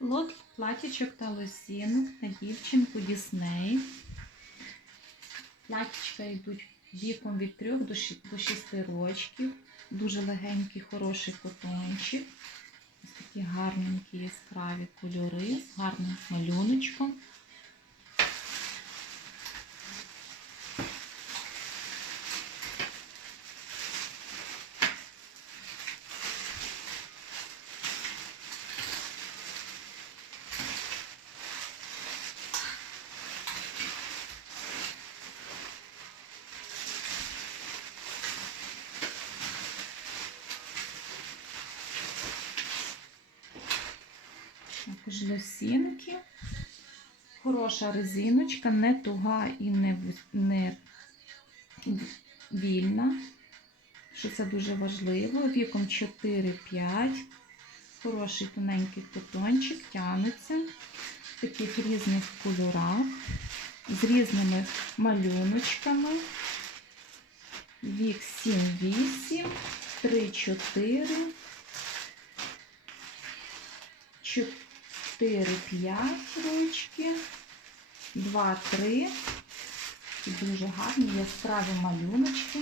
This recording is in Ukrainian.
Лот платічок та лосінок на дівчинку Дісней. Платічка йдуть віком від 3 до 6 років. Дуже легенький, хороший котончик. Ось такі гарненькі яскраві кольори з гарним малюночком. Також лосінки. Хороша резиночка, не туга і не, не вільна. Що це дуже важливо. Віком 4-5. Хороший тоненький котончик, тянеться в таких різних кольорах, з різними малюночками. Вік 7-8, 3-4. 4, 5 ручки, 2, 3. І дуже гарні яскраві малюночки.